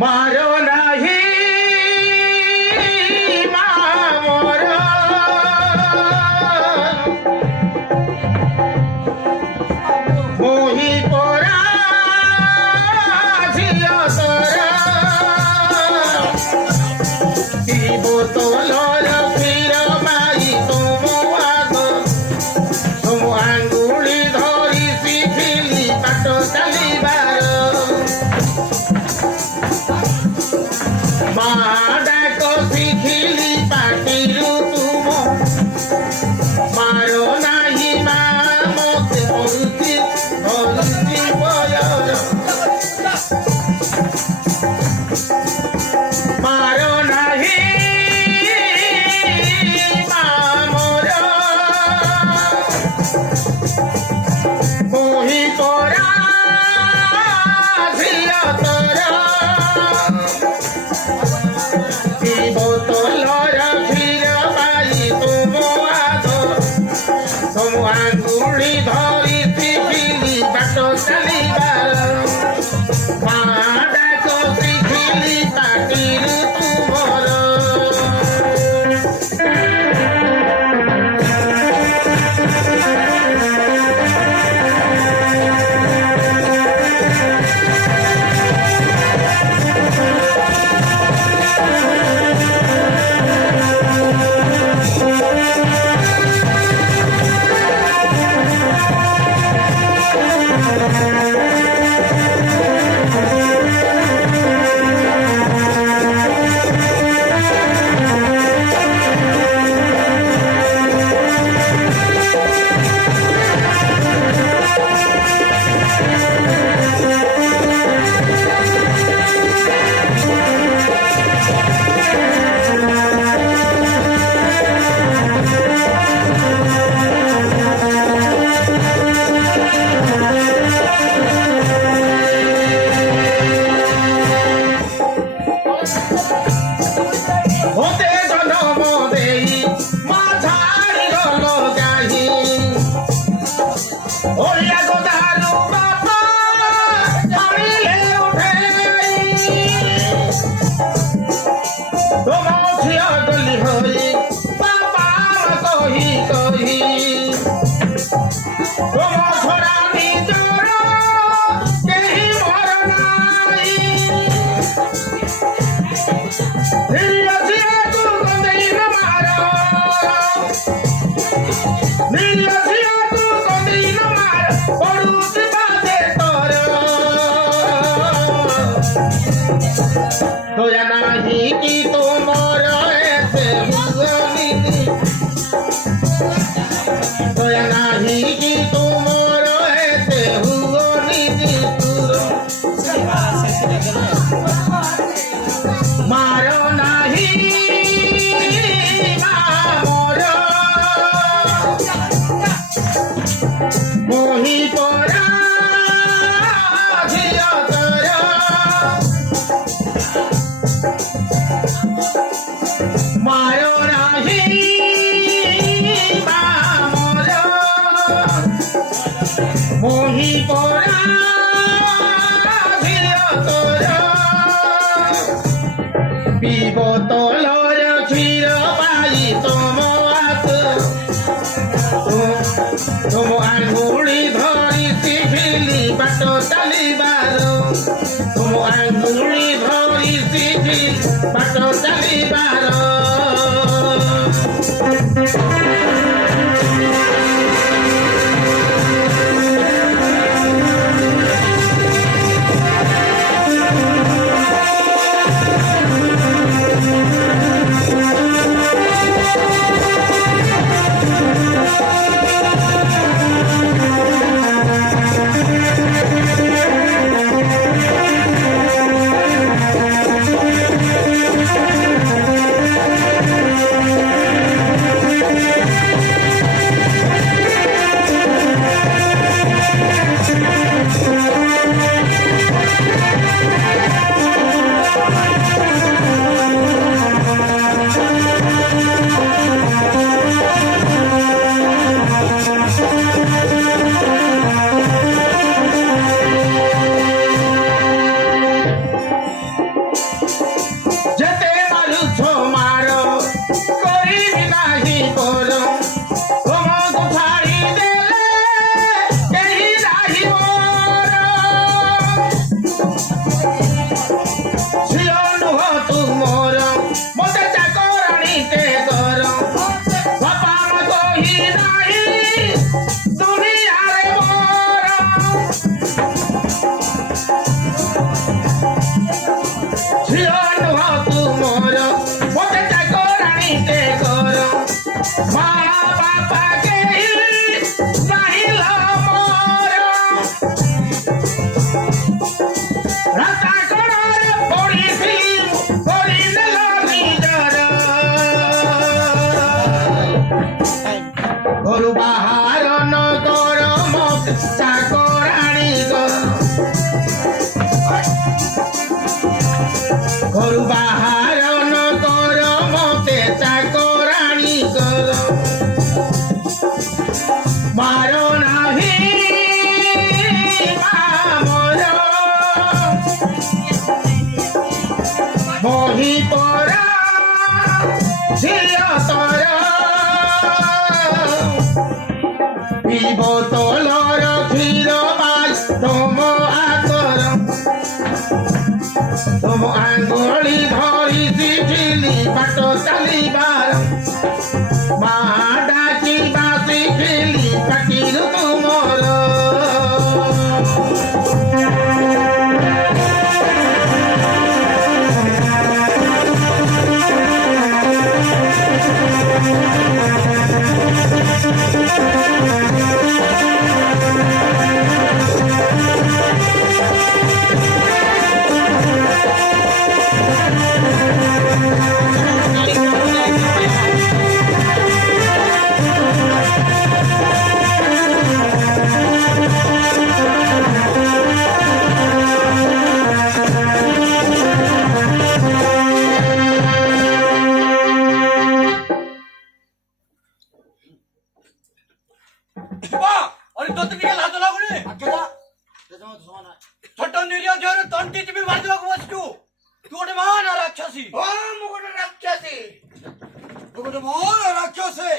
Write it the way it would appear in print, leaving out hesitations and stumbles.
मारो नाही मामोर मोही पोरा झियसरा ती बोतलर फिर माई तुम आग तुम आंगुली धरी शिखिली पाट चालिबार डाक शिखिली पाटिरु तुम मारो नाही मा मते हरुची हरुची बयर मारो नाही मा मोर मोही तोरा झिया तोरा बोतलर क्षीर पाई तुम आग तुम आंगुली धरी शिखिली बाट चालिबार डाक शिखिली पाटिरु तुमर होते जनम देई मा झाड़ी गलो जाही ओलिया गोदारू बापा जानिले उठे तुम झिया गली होई बापा कही कही तुम छोड़ा निजर केही मोर नाई তোরা নাহি কি তোমার এতে হুগনি তোরা নাহি কি তোমার এতে হুগনি মারো নাহি মামর মোহি পরা ঝিয়া তরা मारो नाही मामर मोही पोरा झिया तोरा बोतलर क्षीर पाई तुम आग तुम आंगुली धरी शिखिली बाट चालिबार तुम आंगुली धरी शिखिली बाट चालिबार মতে চাকরাণী কর ঘরু বাহার ন কর মতে চাকরাণী কর মারো নাহি মামর বহি পরা ঝিয় তর পিব তোলর ক্ষীর মাই তোম আকর তোম আঙ্গুଳି ধরি শিখিলি বাট চালিবার মা ডাকিবা শিখিলি পাটিରୁ ତୁମର अरे तो तिथे लाज लागू नये छोट निर्य जोर तंटी तुम्ही वाजवा वस्तू तू गोटे महान राक्षसी ହଁ ମୁଁ ଗୋଟେ ରାକ୍ଷସୀ तू गोटे महान राक्षसी